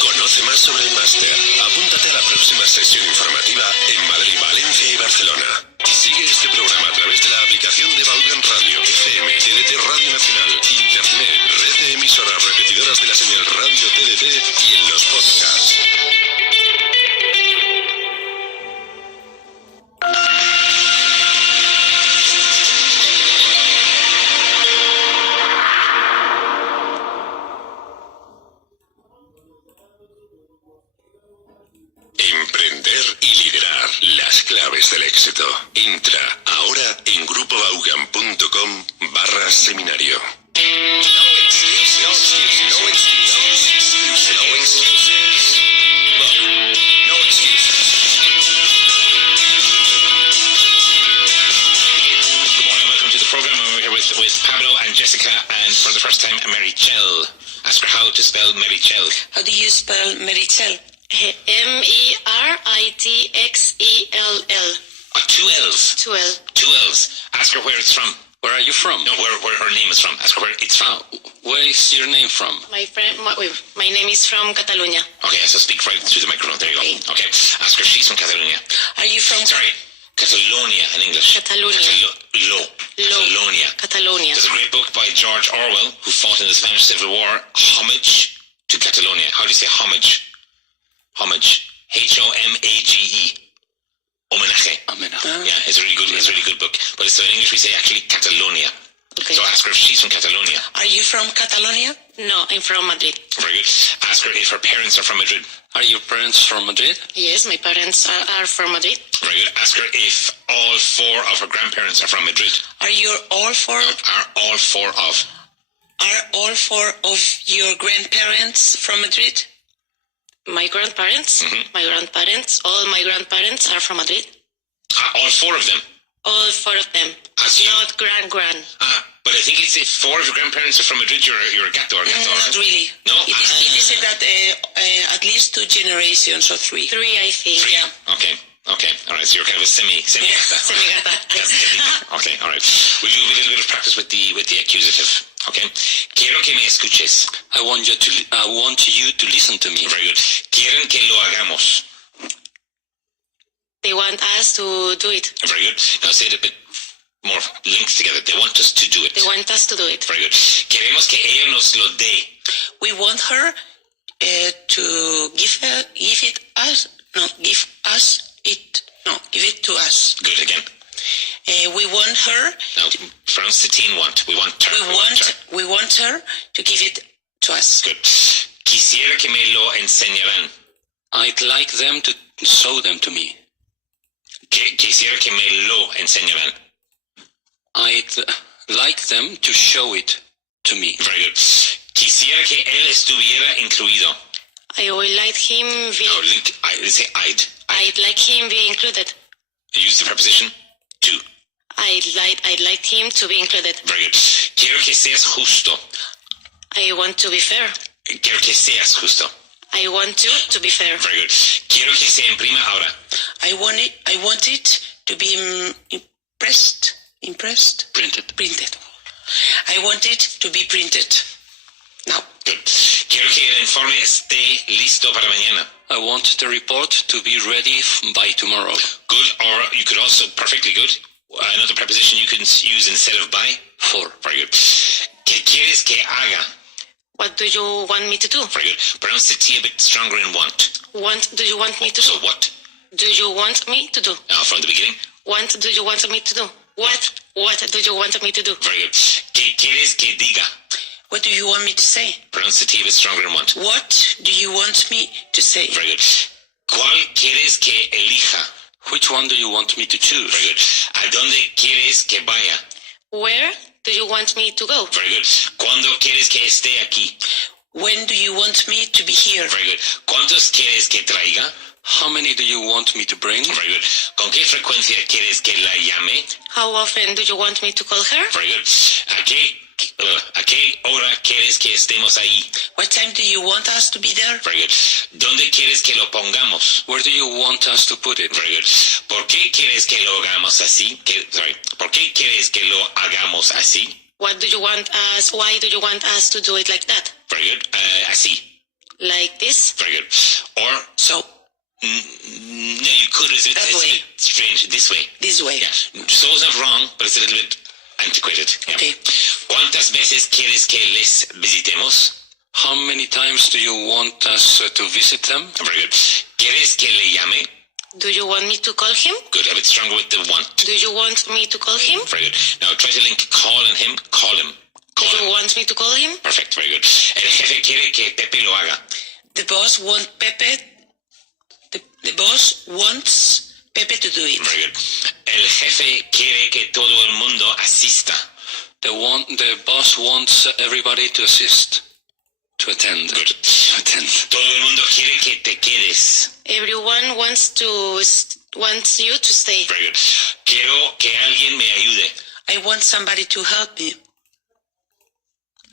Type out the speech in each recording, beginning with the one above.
Conoce más sobre el máster. Apúntate a la próxima sesión informativa en Madrid, Valencia y Barcelona. Y sigue este programa a través de la aplicación de Vaughan Radio, FM, TDT Radio Nacional, Internet, red de emisoras repetidoras de la señal Radio TDT y en los podcasts. Emprender y liderar las claves del éxito. Entra ahora en grupobaugan.com/seminario. With Pablo and Jessica, and for the first time, Merichel. Ask her how to spell Merichel. How do you spell Merichel? Merixell. Two L's. Two L. Two L's. Ask her where it's from. Where are you from? No, where her name is from. Ask her where it's from. Where is your name from? My name is from Catalonia. Okay, so speak right through the microphone. There you go. Okay. Ask her she's from Catalonia. Are you from... Sorry, Catalonia in English. Catalonia. Catalonia. There's a great book by George Orwell, who fought in the Spanish Civil War, Homage to Catalonia. How do you say homage? Homage. Homage. Homenaje. Yeah, it's a really good book. But so in English we say actually Catalonia. Okay. So ask her if she's from Catalonia. Are you from Catalonia? No, I'm from Madrid. Very good. Ask her if her parents are from Madrid. Are your parents from Madrid? Yes, my parents are from Madrid. Very good. Ask her if all four of her grandparents are from Madrid. Are all four of your grandparents from Madrid? My grandparents? Mm-hmm. All my grandparents are from Madrid. All four of them? All four of them. Not grand. But I think it's if four of your grandparents are from Madrid, you're a gato or gato. Not really. No? It is that at least 2 generations or 3. 3, I think. Yeah. Okay. All right. So you're kind of a semi-gata. Semigata. Okay. All right. We'll do a little bit of practice with the accusative. Okay. Quiero que me escuches. I want you to listen to me. Very good. Quieren que lo hagamos. They want us to do it. Very good. Now say it a bit more linked together. They want us to do it. They want us to do it. Very good. Queremos que ella nos lo dé. We want her to give it to us. Good again. We want her. Now pronounce the teen want. We want her. We want her to give it to us. Good. Quisiera que me lo enseñaran. I'd like them to show them to me. Quisiera que me lo enseñaran. I'd like them to show it to me. Very good. Quisiera que él estuviera incluido. I would like him be... No, say I'd. I'd like him be included. Use the preposition to. I'd like him to be included. Very good. Quiero que seas justo. I want to be fair. Quiero que seas justo. I want to be fair. Very good. Quiero que se imprima ahora. I want it to be printed. I want it to be printed. Now. Good. Quiero que el informe esté listo para mañana. I want the report to be ready by tomorrow. Good. Or you could also, perfectly good, another preposition you can use instead of by. For. Very good. ¿Qué quieres que haga? What do you want me to do? Very good. Pronounce the T a bit stronger in want. What do you want me to do? So what? Do you want me to do? From the beginning. What do you want me to do? What do you want me to do? Very good. ¿Qué quieres que diga? What do you want me to say? Pronounce the T a bit stronger in want. What do you want me to say? Very good. ¿Cuál quieres que elija? Which one do you want me to choose? Very good. ¿A dónde quieres que vaya? Where do you want me to go? Very good. ¿Cuándo quieres que esté aquí? When do you want me to be here? Very good. ¿Cuántos quieres que traiga? How many do you want me to bring? Very good. ¿Con qué frecuencia quieres que la llame? How often do you want me to call her? Very good. ¿A qué hora quieres que estemos ahí? What time do you want us to be there? Very good. ¿Dónde quieres que lo pongamos? Where do you want us to put it? Very good. ¿Por qué quieres que lo hagamos así? ¿Por qué quieres que lo hagamos así? Why do you want us to do it like that? Very good. Así. Like this? Very good. Or, So, no, you could. It's That a way. bit strange. This way. this way. Yeah. So it's not wrong, but it's a little bit antiquated. Yeah. Okay. ¿Cuántas veces quieres que les visitemos? How many times do you want us to visit them? Very good. ¿Quieres que le llame? Do you want me to call him? Good. A bit stronger with the want. Do you want me to call him? Very good. Now try to link call and him. Call him. Do Call you him. want me to call him? Perfect. Very good. El jefe quiere que Pepe lo haga. The boss wants Pepe. The boss wants Pepe to do it. Very good. El jefe quiere que todo el mundo asista. The boss wants everybody to assist, to attend. Good. To attend. Todo el mundo quiere que te quedes. Everyone wants you to stay. Very good. Quiero que alguien me ayude. I want somebody to help me.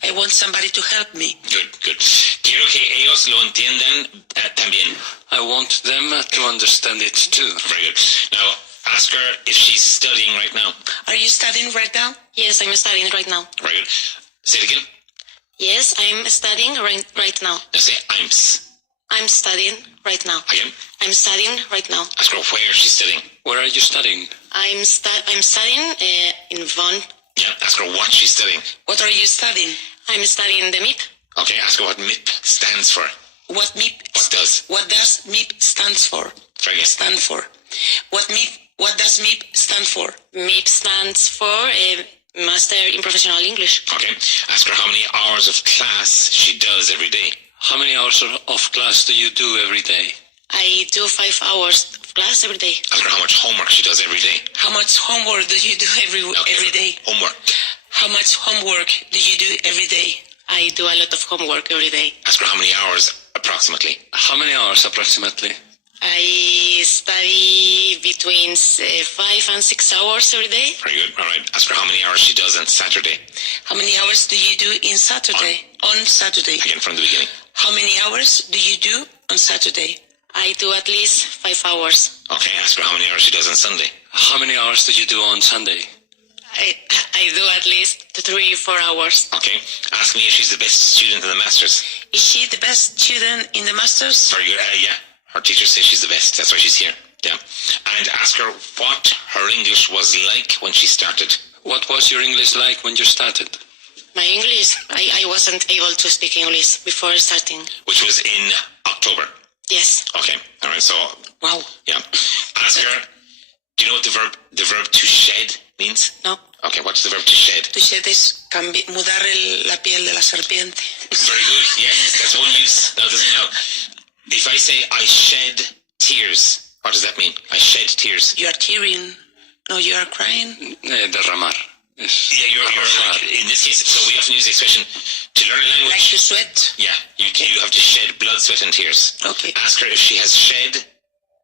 I want somebody to help me. Good, good. Quiero que ellos lo entiendan también. I want them to understand it too. Very good. Now, ask her if she's studying right now. Are you studying right now? Yes, I'm studying right now. Very good. Say it again. Yes, I'm studying right now. Now say I'm studying right now. Again. I'm studying right now. Ask her where she's studying. Where are you studying? I'm studying in Bonn. Yeah. Ask her what she's studying. What are you studying? I'm studying the MIP. Okay. Ask her what MIP stands for. What MIP? What does? What does MIP stands for? Try again. Stand for. What does MIP stand for? MIP stands for Master in Professional English. Okay. Ask her how many hours of class she does every day. How many hours of class do you do every day? I do 5 hours of class every day. Ask her how much homework she does every day. How much homework do you do every day? Homework. How much homework do you do every day? I do a lot of homework every day. Ask her how many hours approximately. How many hours approximately? I study between 5 and 6 hours every day. Very good. All right. Ask her how many hours she does on Saturday. How many hours do you do in Saturday? On Saturday. Again from the beginning. How many hours do you do on Saturday? I do at least 5 hours. Okay. Ask her how many hours she does on Sunday. How many hours do you do on Sunday? I do at least 3-4 hours. Okay. Ask me if she's the best student in the Masters. Is she the best student in the Masters? Very good. Yeah. Her teacher says she's the best. That's why she's here. Yeah. And ask her what her English was like when she started. What was your English like when you started? My English, I wasn't able to speak English before starting. Which was in October. Yes. Okay. All right. So, Wow. yeah. Ask her, do you know what the verb to shed means? No. Okay. What's the verb to shed? To shed is mudar la piel de la serpiente. Very good. Yes, that's one use. That doesn't help. If I say I shed tears, what does that mean? I shed tears. You are tearing. No, you are crying. Derramar. Yeah, you're like, in this case, so we often use the expression to learn a language. Like to sweat. Yeah, you have to shed blood, sweat and tears. Okay. Ask her if she has shed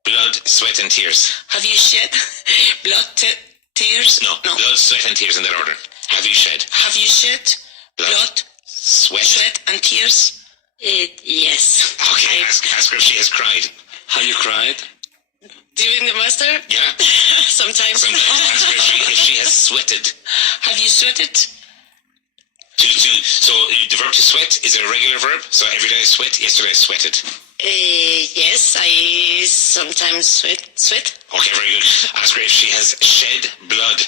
blood, sweat and tears. Have you shed blood, tears? No, blood, sweat and tears in that order. Have you shed Have you shed blood, sweat and tears? Yes. Okay, ask her if she has cried. Have you cried? During the master? Yeah. Sometimes. Sometimes ask her if she has sweated. Have you sweated? So the verb to sweat is a regular verb. So every day I sweat. Yesterday I sweated. Yes, I sometimes sweat. Okay, very good. Ask her if she has shed blood.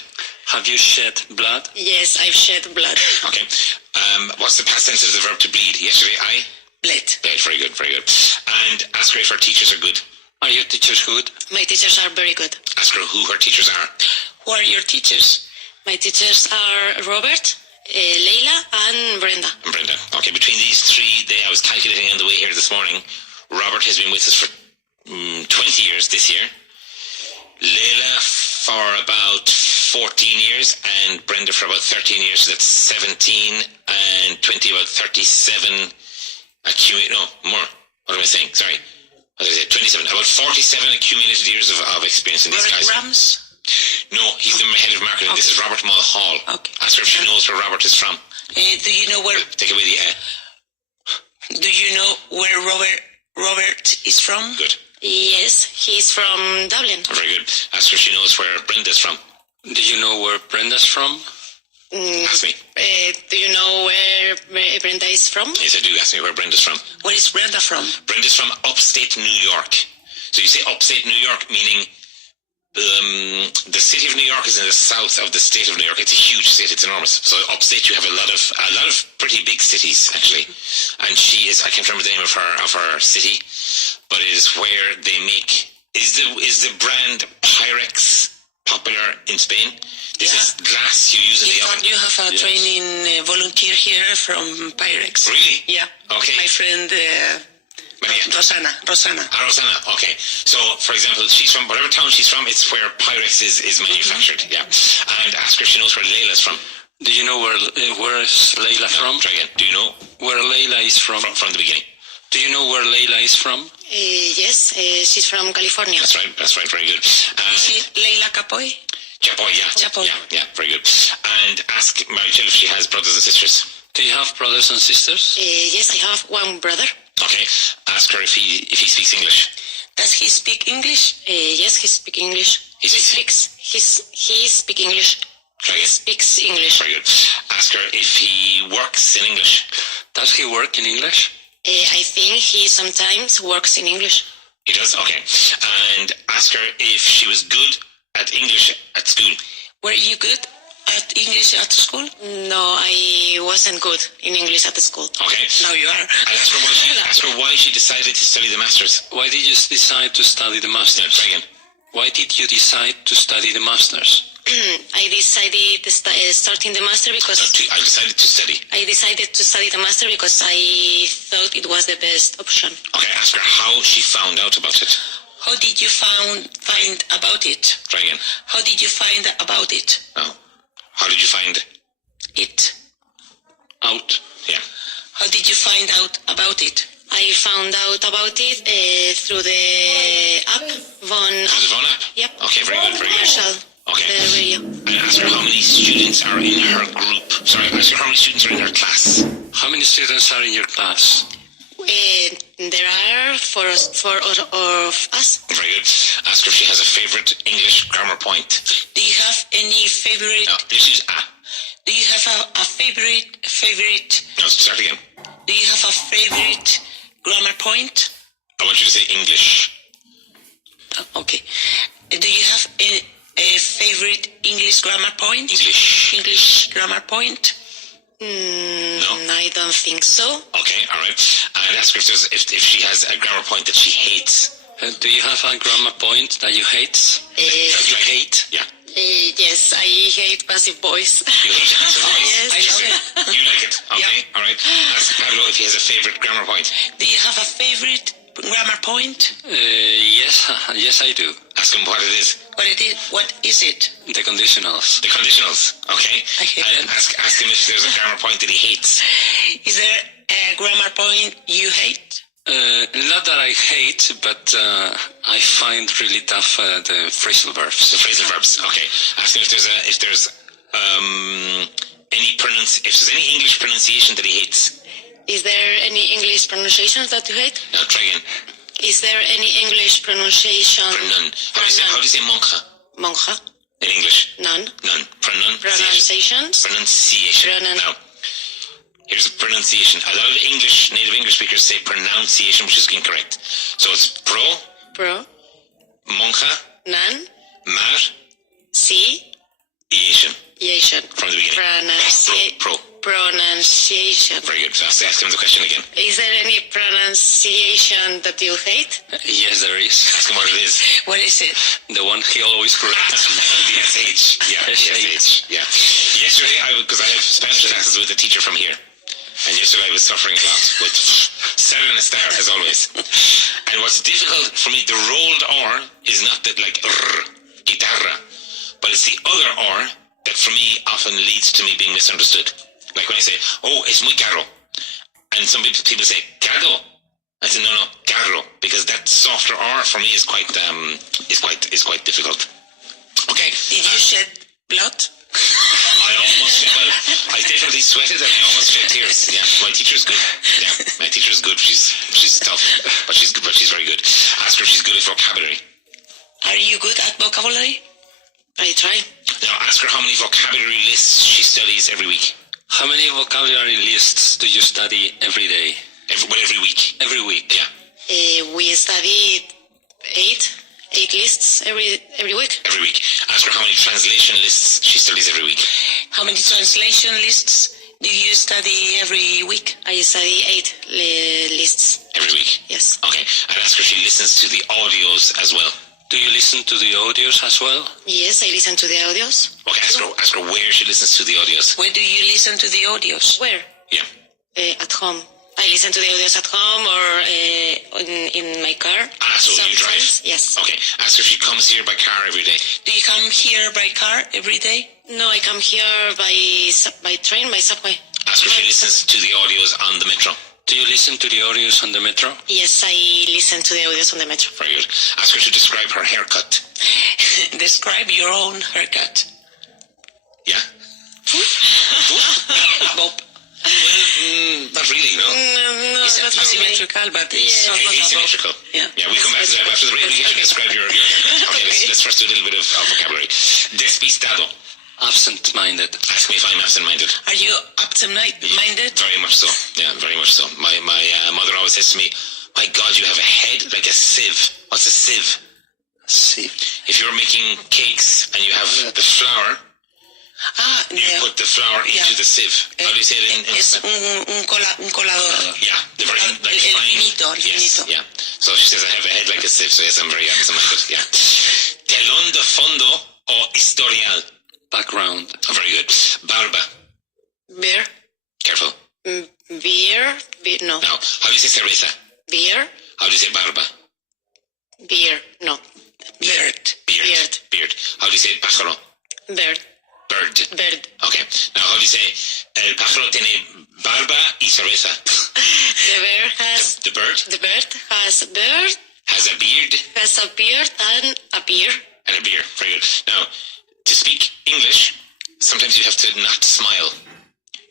Have you shed blood? Yes, I've shed blood. Okay. What's the past tense of the verb to bleed? Yesterday I Bled. bled. Very good, very good. And ask her if her teachers are good. Are your teachers good? My teachers are very good. Ask her who her teachers are. Who are your teachers? My teachers are Robert, Leila, and Brenda. And Brenda. Okay, between these three, I was calculating on the way here this morning. Robert has been with us for 20 years this year. Leila for about 14 years, and Brenda for about 13 years. So that's 17 and 20, about 37. No, more. What am I saying? Sorry. What did I say? 27. About 47 accumulated years of experience in these Robert guys. Rams? No, he's the head of marketing. Okay. This is Robert Mulhall. Okay. Ask her if she knows where Robert is from. Do you know where? Take away the Do you know where Robert is from? Good. Yes, he's from Dublin. Very good. Ask her if she knows where Brenda's from. Do you know where Brenda's from? Ask me. Do you know where Brenda is from? Yes, I do. Ask me where Brenda's from. Where is Brenda from? Brenda's from upstate New York. So you say upstate New York, meaning the city of New York is in the south of the state of New York. It's a huge state. It's enormous. So upstate, you have a lot of pretty big cities actually. And she is, I can't remember the name of her city, but it is where they make. Is the brand Pyrex popular in Spain? This is glass you use in the oven. You have a training volunteer here from Pyrex. Really? Yeah. Okay. My friend Maria. Rosanna. Rosanna, okay. So, for example, she's from, whatever town she's from, it's where Pyrex is manufactured, yeah. And ask her if she knows where Layla's from. Do you know where is Layla from? Try again. Do you know? Where Layla is from? From the beginning. Do you know where Layla is from? Yes, she's from California. That's right, very good. Is it Leila Capoy? Chapoy, yeah. Chapoy. Yeah, very good. And ask Marichel if she has brothers and sisters. Do you have brothers and sisters? Yes, I have one brother. Okay. Ask her if he speaks English. Does he speak English? Yes, he speaks English. He speaks English. Try He again. speaks English. Very good. Ask her if he works in English. Does he work in English? I think he sometimes works in English. He does? Okay. And ask her if she was good at English at school. Were you good at English at school? No, I wasn't good in English at the school. Okay. Now you are. And ask her why she decided to study the masters. Why did you decide to study the Yeah, masters? try again. Why did you decide to study the masters? I decided to starting the master because I decided to study. I decided to study the master because I thought it was the best option. Okay, ask her how she found out about it. How did you find about it? Try again. How did you find about it? Oh. How did you find It. Out. Yeah. How did you find out about it? I found out about it through the app, Von Through the phone app? Yep. Okay, very good, very good. Marshall, Okay. the radio. And ask her how many students are in her group. Sorry, ask her how many students are in her class. How many students are in your class? There are four of us. Very good. Ask her if she has a favorite English grammar point. Do you have any favorite? No, this is a. Do you have a favorite? No, start again. Do you have a favorite grammar point? I want you to say English. Okay. Do you have a favorite English grammar point? English. Grammar point? No? I don't think so. Okay, all right. And ask her if she has a grammar point that she hates. Do you have a grammar point that you hate? That you hate? Yeah. Yes, I hate passive voice. You hate passive voice? Yes. I love it. You like it? Okay, all right. Ask Pablo if he has a favorite grammar point. Do you have a favorite grammar point? Yes, I do. Ask him what it is. What is it? The conditionals. The conditionals, okay? I hate And them. ask him if there's a grammar point that he hates. Is there a grammar point you hate? Not that I hate, but I find really tough the phrasal verbs. The phrasal verbs, okay. Ask him if there's any English pronunciation that he hates. Is there any English pronunciations that you hate? Now try again. Is there any English pronunciation? Pronun. How do you say monja Monja? in English? None. None. Pronunciation. Pronunciations? Pronunciation. Now, here's a pronunciation. A lot of native English speakers say pronunciation, which is incorrect. So it's pro, Pro? monja, None? mar, Si? iation. Yation. From the beginning. Pro. Pronunciation. Very good. So ask him the question again. Is there any pronunciation that you hate? Yes, there is. Ask him what it is. What is it? The one he always corrects. The SH. Yeah, the SH. Yeah. Yesterday, because I have Spanish classes with a teacher from here. And yesterday I was suffering a lot with selling a star, as always. And what's difficult for me, the rolled R is not that like guitarra, but it's the other R that for me often leads to me being misunderstood. Like when I say, oh, es muy caro. And some people say, caro. I say, no, caro. Because that softer R for me is quite difficult. Okay. Did you shed blood? I almost shed, well, I definitely sweated and I almost shed tears. Yeah, my teacher's good. Yeah, my teacher's good. She's tough, but she's very good. Ask her if she's good at vocabulary. Are you good at vocabulary? I try. Now ask her how many vocabulary lists she studies every week. How many vocabulary lists do you study every day? Every week. Every week. Yeah. We study eight lists every week. Every week. Ask her how many translation lists she studies every week. How many translation lists do you study every week? I study 8 lists. Every week. Yes. Okay. And ask her she listens to the audios as well. Do you listen to the audios as well? Yes, I listen to the audios. Okay. Ask her where she listens to the audios. Where do you listen to the audios? Where? Yeah. At home. I listen to the audios at home or in my car. So you drive? Sometimes, yes. Okay. Ask her if she comes here by car every day. Do you come here by car every day? No, I come here by train, by subway. Ask her if she listens to the audios on the metro. Do you listen to the audios on the metro? Yes, I listen to the audios on the metro. Very good. Ask her to describe her haircut. Describe your own haircut. Yeah? Bob. Well, not really, no? No, It's not really. asymmetrical, but it's not bob. Asymmetrical. Yeah. Yeah, we come back to that after the break. We can describe your haircut. Okay, let's first do a little bit of vocabulary. Despistado. Absent-minded. Ask me if I'm absent-minded. Are you absent-minded? Very much so. Yeah, very much so. My mother always says to me, "My God, you have a head like a sieve." What's a sieve? Sieve. If you're making cakes and you have the flour, you put the flour into the sieve. How do you say it in Es un colador. Yeah, the very El fine. finito, el Yes, finito. yeah. So she says I have a head like a sieve. So yes, I'm very absent-minded. Yeah. Telón de fondo o historial. Background. Oh, very good. Barba. Beer. Careful. Beer. No. Now, how do you say cerveza? Beer. How do you say barba? Beer. No. Beard. Beard. Beard. How do you say pájaro? Bird. Bird. Bird. Okay. Now, how do you say el pájaro tiene barba y cerveza? The bear has. The bird The bird has a beard. has a beard Has a beard and a beer. and a beer. Very good. Now, to speak English, sometimes you have to not smile.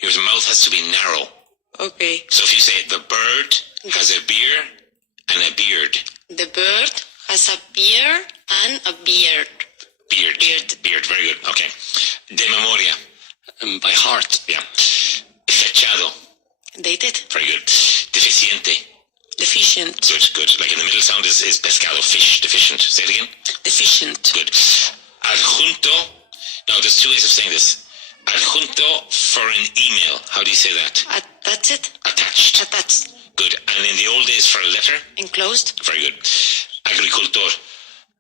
Your mouth has to be narrow. Okay. So if you say the bird has a beer and a beard. The bird has a beer and a beard. Beard. Beard. Very good. Okay. De memoria. By heart. Yeah. Fechado. Dated. Very good. Deficiente. Deficient. Good. Like in the middle sound is pescado. Fish. Deficient. Say it again. Deficient. Good. Adjunto. Now, there's 2 ways of saying this. Adjunto for an email. How do you say that? Attached. Attached. Attached. Good. And in the old days for a letter? Enclosed. Very good. Agricultor.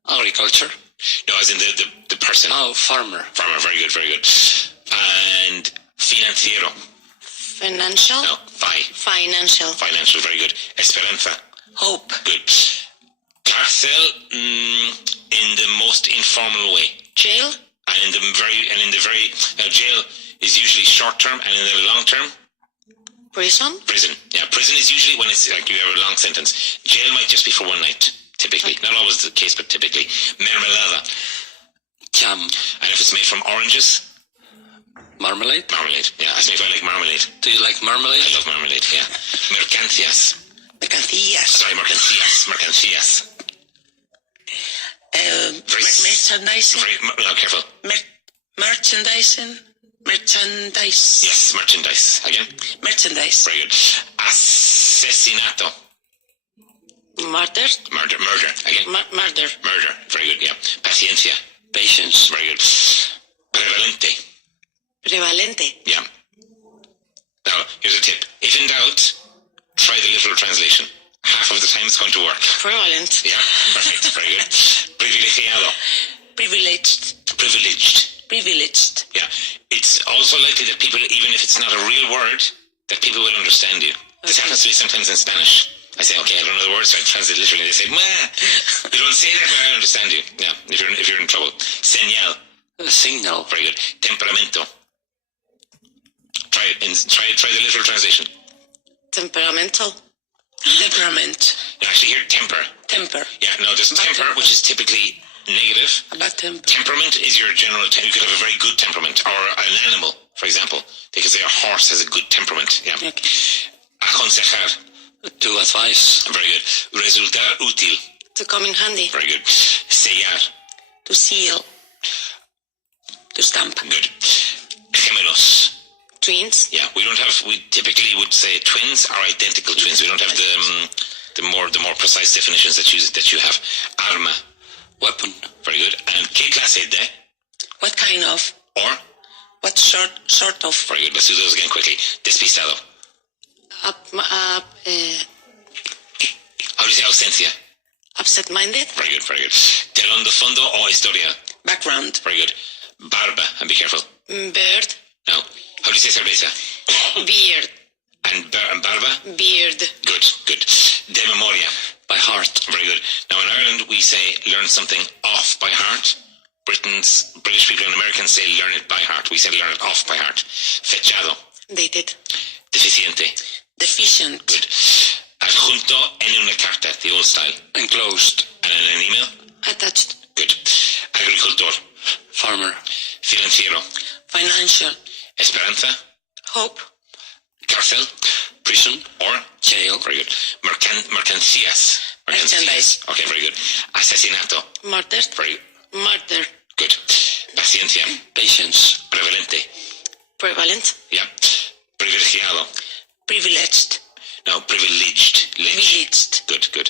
Agriculture. No, as in the person. Oh, farmer. Farmer. Very good. Very good. And financiero. Financial. No. Financial. Financial. Very good. Esperanza. Hope. Good. Cárcel in the most informal way. Jail. And in the very jail is usually short term, and in the long term, Prison. prison. Yeah, prison is usually when it's like you have a long sentence. Jail might just be for one night, typically. Not always the case, but typically. Mermelada. Jam. And if it's made from oranges, Marmalade. marmalade. Yeah, ask me if I like marmalade. Do you like marmalade? I love marmalade. Yeah. Mercancías. Mercancías. Sorry, mercancías. Merchandising. No, careful. Merchandising. Merchandise. Yes, merchandise. Again. Merchandise. Very good. Asesinato. Murder. Murder. Again. Murder. Murder. Very good. Yeah. Paciencia. Patience. Very good. Prevalente. Prevalente. Yeah. Now, here's a tip. If in doubt, try the literal translation. Half of the time it's going to work. Prevalent. Yeah, perfect. Very good. Privilegiado. Privileged. Yeah. It's also likely that people, even if it's not a real word, that people will understand you. This happens to me sometimes in Spanish. I say, okay, I don't know the word, so I translate literally. They say, you don't say that, but I understand you. Yeah, if you're in trouble. Señal. Signal. Very good. Temperamento. Try it. Try the literal translation. Temperamental. Temperament. You actually hear temper. Temper. Yeah, no, there's temper, which is typically negative. About temper. Temperament is your general. You could have a very good temperament, or an animal, for example. They could say a horse has a good temperament. Yeah. Okay. Aconsejar. To advise. Very good. Resultar útil. To come in handy. Very good. Sellar. To seal. To stamp. Good. Gemelos. Twins. Yeah, we typically would say twins are identical twins. We don't have the more precise definitions that you have. Arma. Weapon. Very good. And ¿qué clase de? What kind of? Or? What sort of? Very good. Let's do those again quickly. Despistado. How do you say ausencia? Absent-minded. Very good, very good. Telón de fondo o historia? Background. Very good. Barba, and be careful. Bird. Now, how do you say cerveza? Beard. And barba? Beard. Good, good. De memoria? By heart. Very good. Now in Ireland we say learn something off by heart. British people and Americans say learn it by heart. We say learn it off by heart. Fechado? Dated. Deficiente? Deficient. Good. Adjunto en una carta, the old style. Enclosed. And in an email? Attached. Good. Agricultor? Farmer. Financiero? Financial. Esperanza? Hope. Cárcel? Prison. Or? Jail. Very good. Mercancías? Merchandise. Okay, very good. Asesinato? Murdered. Very Murder. good. Paciencia? Patience. Prevalente? Prevalent. Yeah. Privilegiado? Privileged. No, privileged. Privileged. Good, good.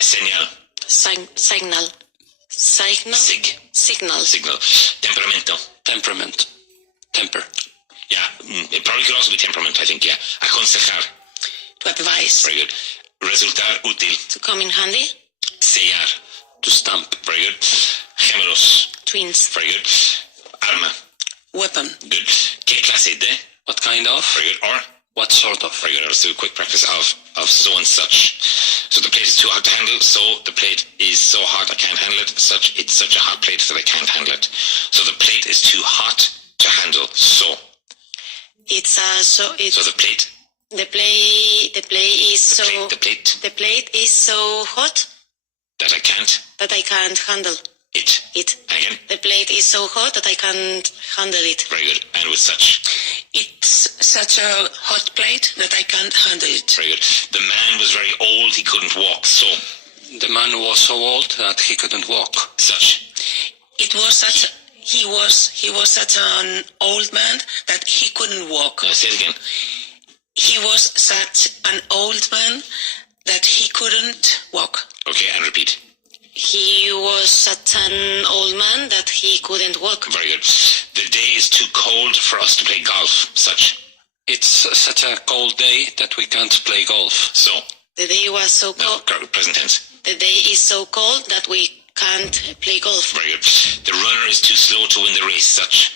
Señal? Signal. Signal. Signal. Signal. Temperamento? Temperament. Temper. Yeah, it probably could also be temperament, I think, yeah. Aconsejar? To advise. Very good. Resultar útil? To come in handy. Sellar? To stamp. Very good. Gemelos? Twins. Very good. Arma? Weapon. Good. ¿Qué clase de? What kind of? Very good. Or? What sort of? Very good. Let's do a quick practice of so and such. So the plate is too hot to handle. So the plate is so hot I can't handle it. It's such a hot plate that I can't handle it. So the plate is too hot to handle. So It's the plate. the plate is so The plate the plate is so hot that I can't that I can't handle it. it. Again. The plate is so hot that I can't handle it. Very good. And with such. It's such a hot plate that I can't handle it. Very good. The man was very old. He couldn't walk. So The man was so old that he couldn't walk. such. It was such. He was such an old man that he couldn't walk. Say it again. He was such an old man that he couldn't walk. Okay, and repeat. He was such an old man that he couldn't walk. Very good. The day is too cold for us to play golf. Such. It's such a cold day that we can't play golf. So. The day was so No, cold. present tense. The day is so cold that we can't play golf. Very good. The runner is too slow to win the race. Such.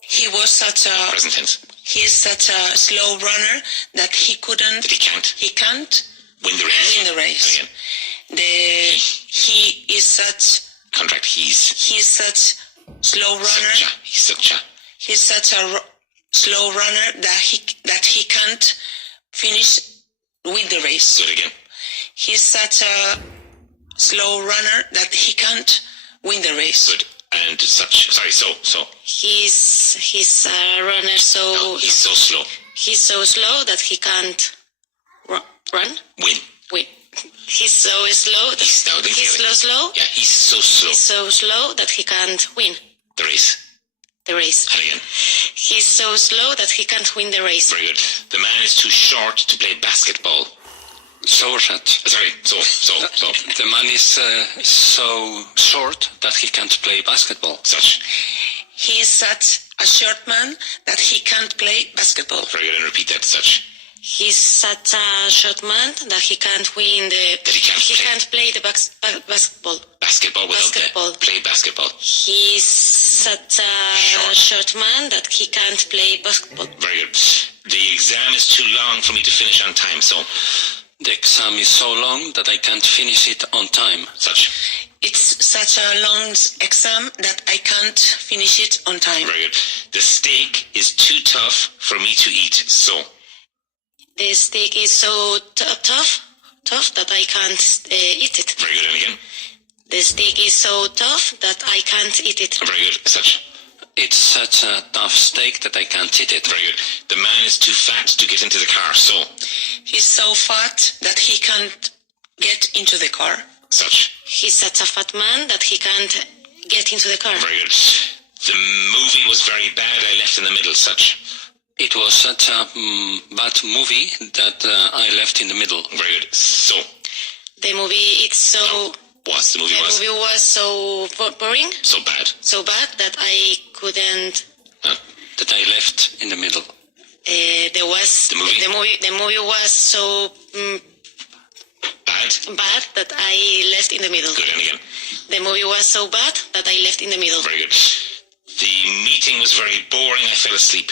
He was such a. Present tense. He is such a slow runner that he couldn't. That he can't He can't win the race. win the race. Again. He is such. Contract. He's Such slow runner. He's such a. Slow runner that he can't finish win the race. Do it again. He's such a slow runner that he can't win the race. Good. And such. Sorry. So. He's a runner so No, he's so slow. he's so slow that he can't run. Win. Wait, he's so slow. That He's- no, he's slow. Yeah, he's so slow. He's so slow that he can't win The race. the race. And again. He's so slow that he can't win the race. Very good. The man is too short to play basketball. So short. Sorry. So. The man is so short that he can't play basketball. Such. He is such a short man that he can't play basketball. Very good. And repeat that. Such. He's such a short man that he can't win the. That he can't play. play the basketball. Basketball without Basketball. the play basketball. He's such a short man that he can't play basketball. Very good. The exam is too long for me to finish on time. So. The exam is so long that I can't finish it on time. Such. It's such a long exam that I can't finish it on time. Very good. The steak is too tough for me to eat. So. The steak is so tough that I can't eat it. Very good. And again. The steak is so tough that I can't eat it. Very good. Such. It's such a tough steak that I can't eat it. Very good. The man is too fat to get into the car. So. He's so fat that he can't get into the car. Such. He's such a fat man that he can't get into the car. Very good. The movie was very bad, I left in the middle, such. It was such a bad movie that I left in the middle. Very good. So, The movie it's so what's the movie the was? movie was so boring, So bad. so bad that I couldn't. That I left in the middle. There was The movie? The movie was so Bad. bad that I left in the middle. Good, and again. The movie was so bad that I left in the middle. Very good. The meeting was very boring, I fell asleep.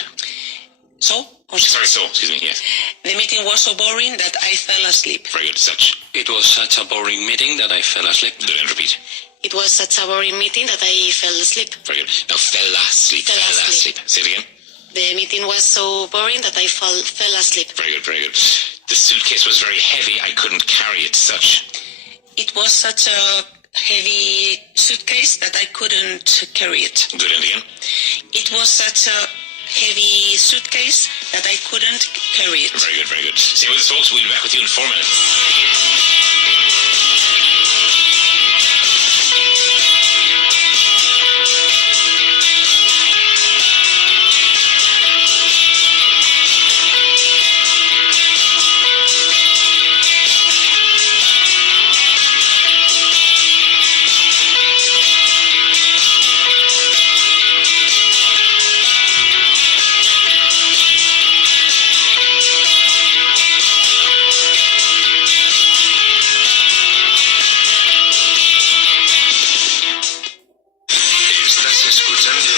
Excuse me, yes. The meeting was so boring that I fell asleep. Very good, such. It was such a boring meeting that I fell asleep. Good, and repeat. It was such a boring meeting that I fell asleep. Very good. Now, fell asleep. Fell asleep. Say it again. The meeting was so boring that I fell asleep. Very good, very good. The suitcase was very heavy, I couldn't carry it, such. It was such a heavy suitcase that I couldn't carry it. Good, and again. It was such a heavy suitcase that I couldn't carry it. Very good, very good. See you with us, folks. We'll be back with you in 4 minutes. Estás escuchando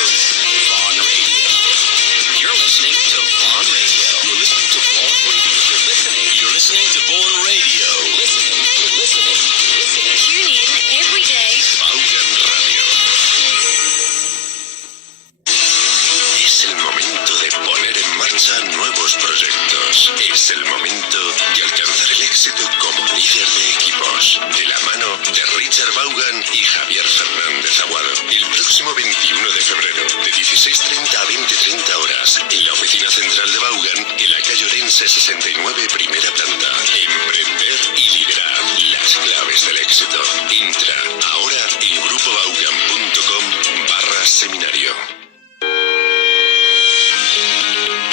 Vaughn Radio. You're listening to Vaughn Radio. You're listening to Vaughn Radio. You're listening to Vaughn Radio. Listening. Tune in every day. Vaughan Radio. Es el momento de poner en marcha nuevos proyectos. Es el momento de alcanzar el éxito como líder de equipos. De la mano de Richard Vaughan y Javier Fernández Aguado. El próximo 21 de febrero, de 16:30 a 20:30 horas, en la oficina central de Vaughan, en la calle Orense 69, primera planta. Emprender y liderar las claves del éxito. Entra ahora en grupovaughan.com/seminario.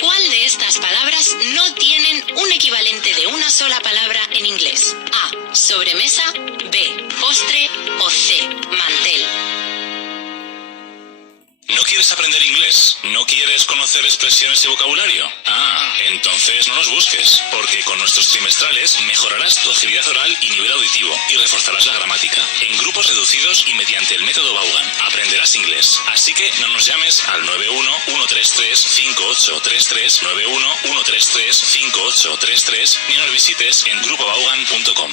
¿Cuál de estas palabras no tienen un equivalente de una sola palabra en inglés? A. Sobremesa. B. Postre. O C. Mantel. ¿No quieres aprender inglés? ¿No quieres conocer expresiones y vocabulario? Entonces no nos busques, porque con nuestros trimestrales mejorarás tu agilidad oral y nivel auditivo y reforzarás la gramática. En grupos reducidos y mediante el método Vaughan aprenderás inglés. Así que no nos llames al 91-133-5833, 91-133-5833, ni nos visites en grupovaughan.com.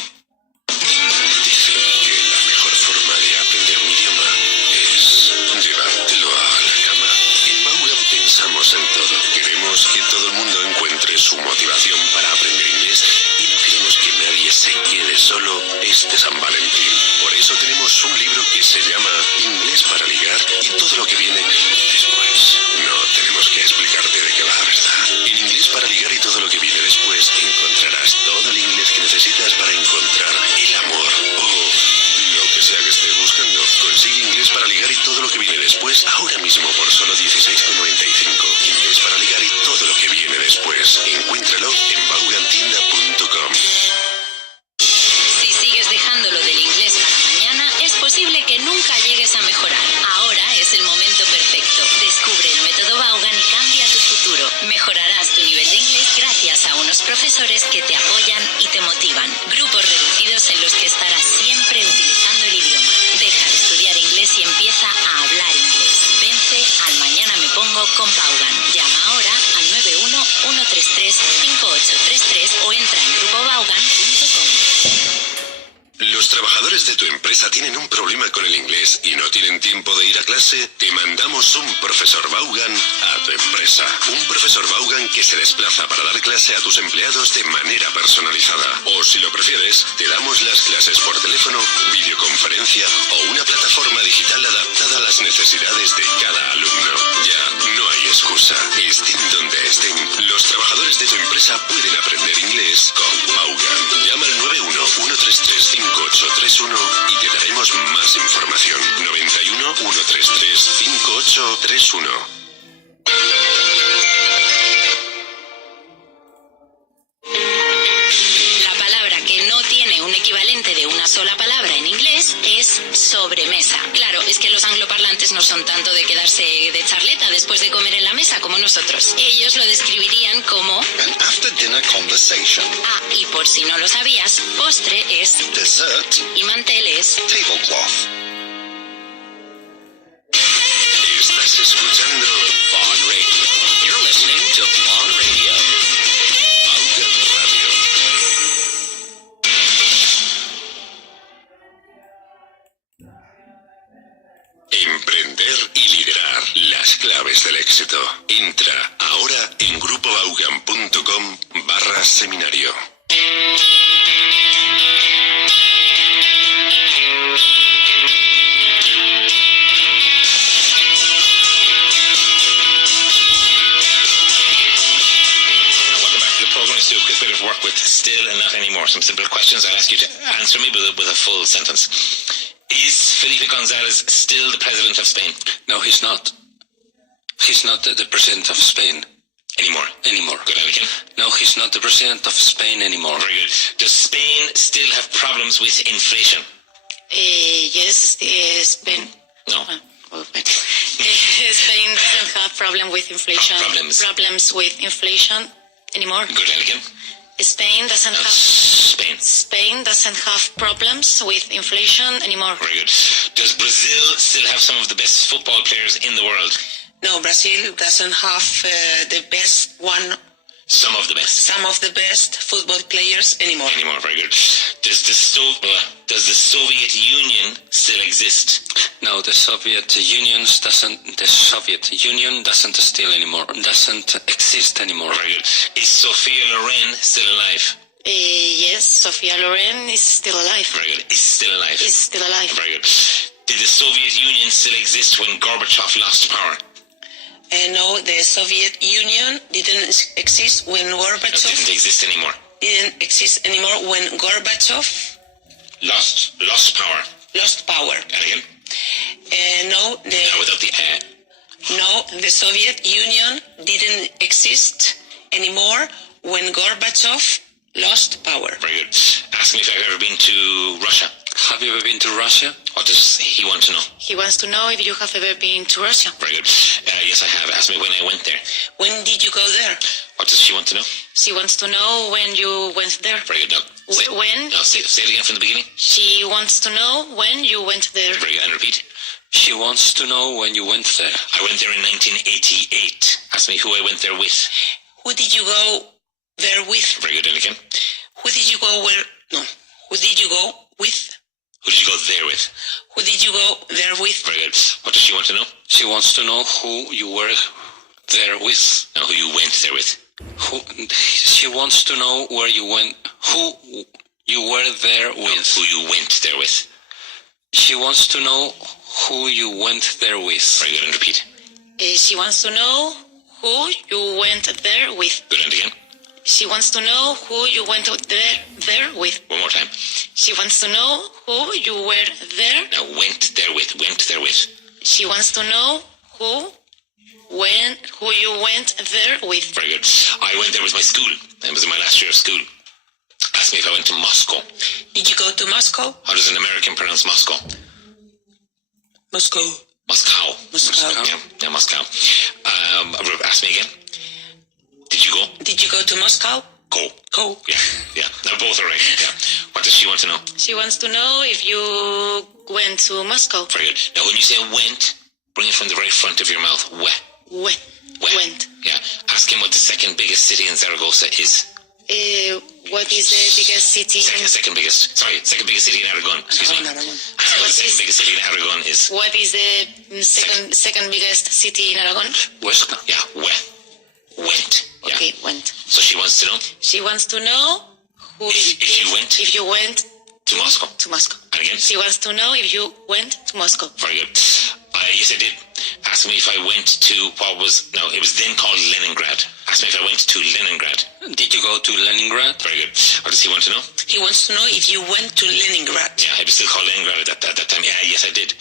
Dicen que la mejor forma de aprender un idioma es llevártelo a la cama. En Vaughan pensamos en todo. Queremos que todo el mundo encuentre su motivación para aprender inglés y no queremos que nadie se quede solo este San Valentín. Por eso tenemos un libro que se llama Inglés para ligar y todo lo que viene después. No tenemos que explicarte de qué va, ¿verdad? En Inglés para ligar y todo lo que viene después encontrarás todo el inglés que necesitas para encontrar el amor o lo que sea que estés buscando. Consigue Inglés para ligar y todo lo que viene después ahora mismo por solo 16,95. Inglés para ligar y todo lo que viene después. Encuéntralo en vaughantienda.com. Si sigues dejándolo del inglés para mañana, es posible que nunca llegues a mejorar. Ahora es el momento perfecto. Descubre el método Vaughan y cambia tu futuro. Mejorarás tu nivel de inglés gracias a unos profesores que te apoyan y te motivan. Grupos reducidos en los que estarás siempre utilizando el idioma. Deja de estudiar inglés y empieza a hablar inglés. Vence al Mañana me pongo con Vaughan. Llama ahora al 91-133-5833 o entra en grupovaughan.com. ¿Los trabajadores de tu empresa tienen un problema con el inglés y no tienen tiempo de ir a clase? Te mandamos un profesor Vaughan a tu empresa. Un profesor Vaughan que se desplaza para dar clase a tus empleados de manera personalizada. O si lo prefieres, te damos las clases por teléfono, videoconferencia o una plataforma digital adaptada a las necesidades de cada alumno. Ya no hay excusa. Estén donde estén, los trabajadores de tu empresa pueden aprender inglés con Vaughan. Llama al 91-133-5831 y te daremos más información. 91-133-5833. 68831. La palabra que no tiene un equivalente de una sola palabra en inglés es sobremesa. Claro, es que los angloparlantes no son tanto de quedarse de charleta después de comer en la mesa como nosotros. Ellos lo describirían como An after-dinner conversation. ah, y por si no lo sabías, postre es Dessert. y mantel es Tablecloth. Estás escuchando Bond Radio. You're listening to Bond Radio. Vaughan Radio. Emprender y liderar las claves del éxito. Entra ahora en grupobaugan.com/seminario. Do a quick bit of work with still and not anymore. Some simple questions. I'll ask you to answer me with a full sentence. Is Felipe González still the president of Spain? No, he's not. He's not the president of Spain Anymore. anymore. Good, Anakin. No, he's not the president of Spain anymore. Very good. Does Spain still have problems with inflation? Yes, Spain. No. Spain doesn't have problem with inflation. Problems with inflation anymore. Good, Anakin. Spain doesn't have. Spain doesn't have problems with inflation anymore. Very good. Does Brazil still have some of the best football players in the world? No, Brazil doesn't have the best one, Some of the best. some of the best football players anymore. Very good. Does the Soviet Union still exist? No, the Soviet Union doesn't still anymore. Doesn't exist anymore. Very good. Is Sophia Loren still alive? Yes, Sophia Loren is still alive. Very good. Is still alive. Is still alive. Very good. Did the Soviet Union still exist when Gorbachev lost power? No, the Soviet Union didn't exist when It Gorbachev didn't exist anymore. when Gorbachev Lost power. lost power. And again? No, Without the the Soviet Union didn't exist anymore when Gorbachev lost power. Very good. Ask me if I've ever been to Russia. Have you ever been to Russia? What does he want to know? He wants to know if you have ever been to Russia. Very good. Yes, I have. Ask me when I went there. When did you go there? What does she want to know? She wants to know when you went there. Very good. No. When? No, say it again from the beginning. She wants to know when you went there. Very good. And repeat. She wants to know when you went there. I went there in 1988. Ask me who I went there with. Who did you go there with? Very good. And again. Who did you go where? No. Who did you go with? Who did you go there with? Who did you go there with? Very good. What does she want to know? She wants to know who you were there with. No, who you went there with. She wants to know where you went. Who you were there No, with. who you went there with. She wants to know who you went there with. Very good. And repeat. She wants to know who you went there with. Good. And again. She wants to know who you went there with. One more time. She wants to know who you were there. Now, went there with. Went there with. She wants to know who you went there with. Very good. I went there with my school. It was in my last year of school. Ask me if I went to Moscow. Did you go to Moscow? How does an American pronounce Moscow? Moscow. Moscow. Yeah, Moscow. Ask me again. Did you go? Did you go to Moscow? Go. Go. Yeah. Now both are right. Yeah. What does she want to know? She wants to know if you went to Moscow. Very good. Now, when you say went, bring it from the very front of your mouth. Went. Yeah. Ask him what the second biggest city in Zaragoza is. What is the biggest city? Second biggest city in Aragon. Excuse me. Aragon. Ask him what the second biggest city in Aragon is. What is the second biggest city in Aragon? Huesca. Yeah. Went. Yeah. Okay, went. So she wants to know She wants to know who if you went to Moscow. To Moscow. And again. She wants to know if you went to Moscow. Very good. Yes, I did. Ask me if I went to it was then called Leningrad. Ask me if I went to Leningrad. Did you go to Leningrad? Very good. What does he want to know? He wants to know if you went to Leningrad. Yeah, it was still called Leningrad at that time. Yeah, yes, I did.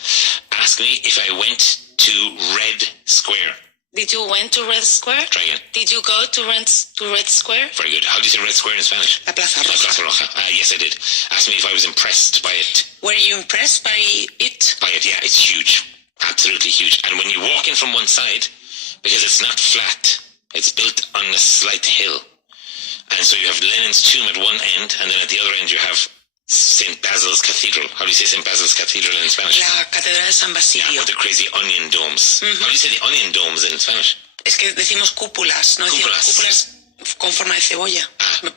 Ask me if I went to Red Square. Did you went to Red Square? Try again. Did you go to Red Square? Very good. How do you say Red Square in Spanish? La Plaza La Roja. Plaza Roja. Yes, I did. Ask me if I was impressed by it. Were you impressed by it? By it, yeah, it's huge. Absolutely huge. And when you walk in from one side, because it's not flat, it's built on a slight hill. And so you have Lenin's tomb at one end, and then at the other end you have St. Basil's Cathedral. How do you say St. Basil's Cathedral in Spanish? La Catedral de San Yeah, Basilio. with the crazy onion domes. How do you say the onion domes in Spanish? Es que decimos cúpulas, ¿no? Decimos Cúpulas. cúpulas con forma de cebolla.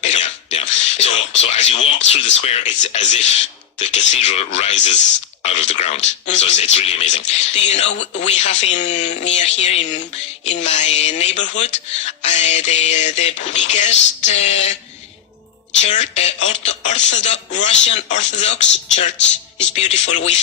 Pero, Yeah. So as you walk through the square, it's as if the cathedral rises out of the ground. So it's really amazing. do you know we have near here in my neighborhood the biggest church, Russian Orthodox church. It's beautiful with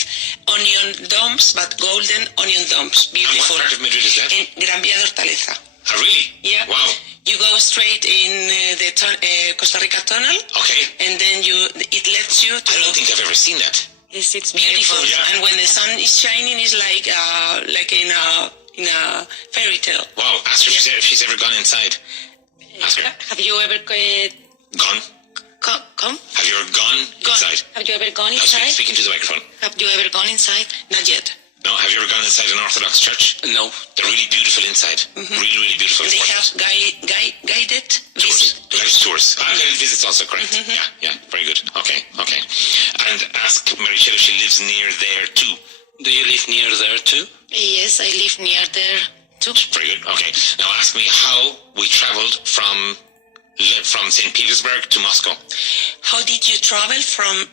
onion domes, but golden onion domes. Beautiful. And what part of Madrid is that? In Gran Vía de Hortaleza. Oh, really? Yeah. Wow. You go straight in the Costa Rica tunnel, Okay. and then it lets you to. I don't think I've ever seen that. Yes, it's Beautiful. Yeah. And when the sun is shining, it's like in a fairy tale. Wow. Ask her if she's ever gone inside. Ask her. Have you ever Gone? come? Have you ever gone inside? Have you ever gone No, inside? speak into the microphone. Have you ever gone inside? Not yet. No, have you ever gone inside an Orthodox church? No. They're really beautiful inside. Really, really beautiful. They It's have guided tours. visit. Guided tours. Guided visits also, correct. Yeah, very good. Okay. And ask Marichelle if she lives near there too. Do you live near there too? Yes, I live near there too. Very good. Okay. Now ask me how we traveled from St. Petersburg to Moscow. How did you travel from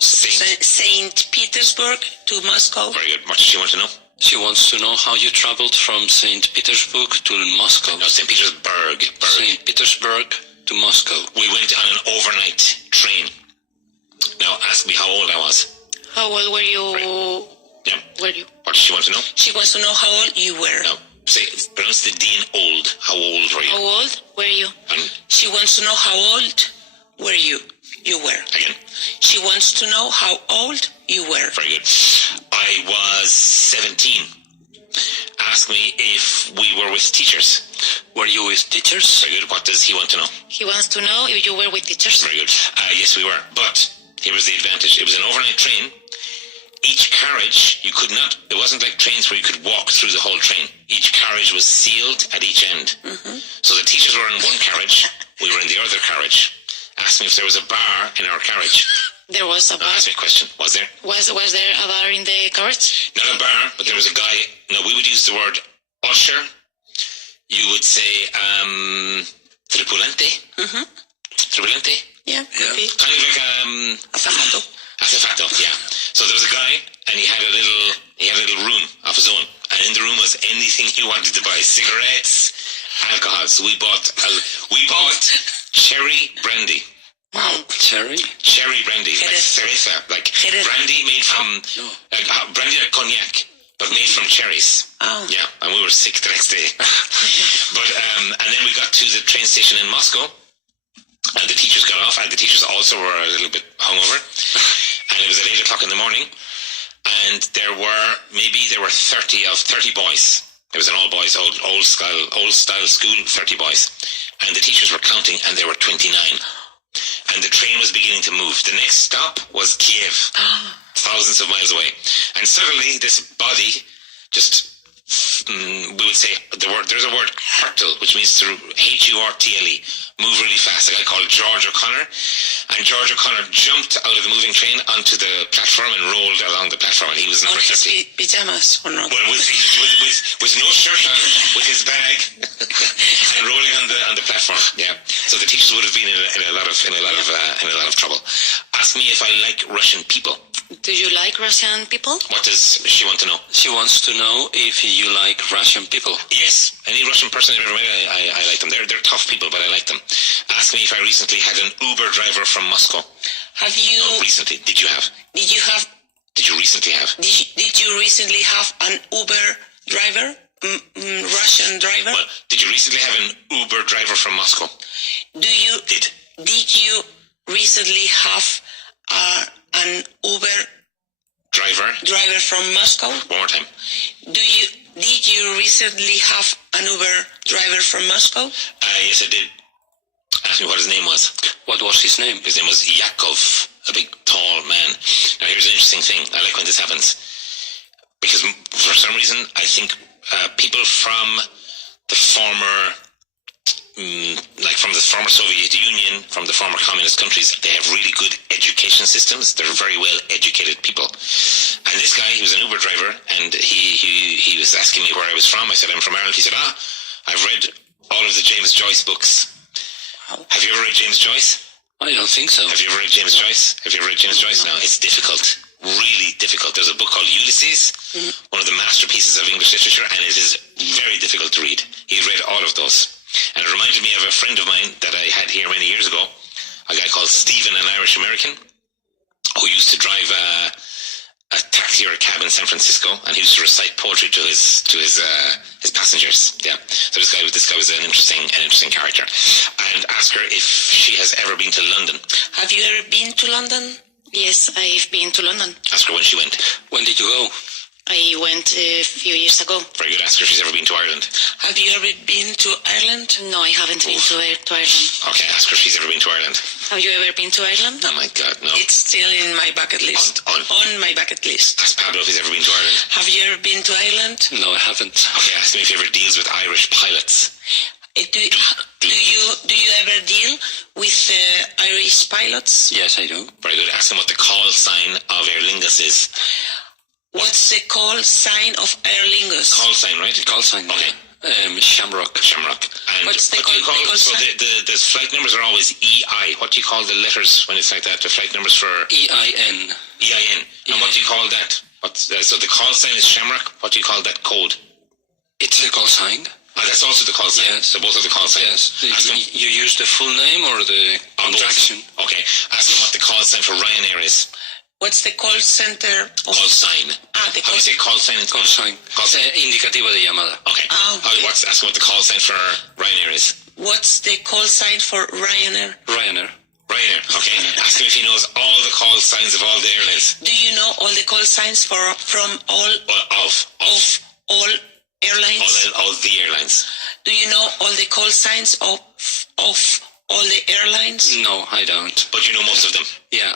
St. Petersburg to Moscow? Very good. What does she want to know? She wants to know how you traveled from St. Petersburg to Moscow. No, St. Petersburg. St. Petersburg to Moscow. We went on an overnight train. Now ask me how old I was. How old were you? Yeah. Were you? What does she want to know? She wants to know how old you were. No. Pronounce the D in old. How old were you? How old were you? And She wants to know how old were you. You were. again. She wants to know how old you were. Very good. I was 17. Ask me if we were with teachers. Were you with teachers? Very good. What does he want to know? He wants to know if you were with teachers. Very good. Yes, we were. But here was the advantage. It was an overnight train. Each carriage, you could not, it wasn't like trains where you could walk through the whole train. Each carriage was sealed at each end. So the teachers were in one carriage, we were in the other carriage. Ask me if there was a bar in our carriage. There was a No, bar. ask me a question. Was there? Was there a bar in the carriage? Not a bar, but there was a guy. No, we would use the word usher. You would say tripulante. Tripulante. Yeah, could be. Kind of like Azafato. azafato. Yeah. So there was a guy, and he had a little room of his own, and in the room was anything he wanted to buy: cigarettes, alcohol. So we bought cherry brandy. Wow. Cherry? Cherry brandy, like Jerez. cereza, like Jerez. brandy made from No. brandy like cognac, but made from cherries. Oh. Yeah, and we were sick the next day. But and then we got to the train station in Moscow, and the teachers got off, and the teachers also were a little bit hungover, and it was at 8 o'clock in the morning, and there were 30 boys. It was an all boys, old style school, 30 boys, and the teachers were counting, and there were 29. And the train was beginning to move. The next stop was Kiev, thousands of miles away. And suddenly this body just, we would say, there's a word, hurtle, which means to Hurtle, move really fast. A guy called George O'Connor. And George O'Connor jumped out of the moving train onto the platform and rolled along the platform. And he was On number his 30. pajamas or not? Well, with no shirt on, with his bag, and rolling on the platform. Yeah. So the teachers would have been in a lot of trouble. Ask me if I like Russian people. Do you like Russian people? What does she want to know? She wants to know if you like Russian people. Yes, any Russian person I've ever met, I like them. They're tough people, but I like them. Ask me if I recently had an Uber driver from Moscow. Have you? No, recently. Did you have? Did you have? Did you recently have? Did you recently have an Uber driver? Russian driver? Well, did you recently have an Uber driver from Moscow? Did you recently have an Uber driver from Moscow? One more time. you recently have an Uber driver from Moscow? Yes, I did. Ask me what his name was. What was his name? His name was Yakov, a big, tall man. Now, here's an interesting thing. I like when this happens. Because for some reason, I think people from the former, from the former Soviet Union, from the former communist countries, they have really good education systems. They're very well educated people. And this guy, he was an Uber driver, and he was asking me where I was from. I said, I'm from Ireland. He said, I've read all of the James Joyce books. Have you ever read James Joyce? I don't think so. Have you ever read James Joyce? Have you ever read James Joyce? No, it's difficult. Really difficult. There's a book called Ulysses, one of the masterpieces of English literature, and it is very difficult to read. He read all of those. And it reminded me of a friend of mine that I had here many years ago, a guy called Stephen, an Irish American, who used to drive a taxi or a cab in San Francisco, and he used to recite poetry to his passengers. Yeah. So this guy was an interesting character. And ask her if she has ever been to London. Have you ever been to London? Yes, I've been to London. Ask her when she went. When did you go? I went a few years ago. Very good. Ask her if she's ever been to Ireland. Have you ever been to Ireland? No, I haven't been to Ireland. Okay, ask her if she's ever been to Ireland. Have you ever been to Ireland? Oh my God, no. It's still in my bucket list. On my bucket list. Ask Pablo if he's ever been to Ireland. Have you ever been to Ireland? No, I haven't. Okay, ask him if he ever deals with Irish pilots. Do you ever deal with Irish pilots? Yes, I do. Very good. Ask him what the call sign of Aer Lingus is. What's the call sign of Aer Lingus? Call sign, right? Call sign. Okay. Shamrock. Shamrock. And What's the what do you call so sign? the flight numbers are always EI. What do you call the letters when it's like that? The flight numbers for EIN. EIN. And what do you call that? So the call sign is Shamrock. What do you call that code? It's a call sign. That's also the call sign. Yes. So both are the call signs. Yes. You use the full name or the contraction? Okay. Ask him what the call sign for Ryanair is. What's the call center of... Call sign. The How do call you say call sign? Call sign. Call sign. Indicativo de llamada. Okay. Okay. Ask him what the call sign for Ryanair is. What's the call sign for Ryanair? Ryanair. Ryanair. Okay. Ask him if he knows all the call signs of all the airlines. Do you know all the call signs from all all airlines? All the airlines. Do you know all the call signs of all the airlines? No, I don't. But you know most of them. Yeah,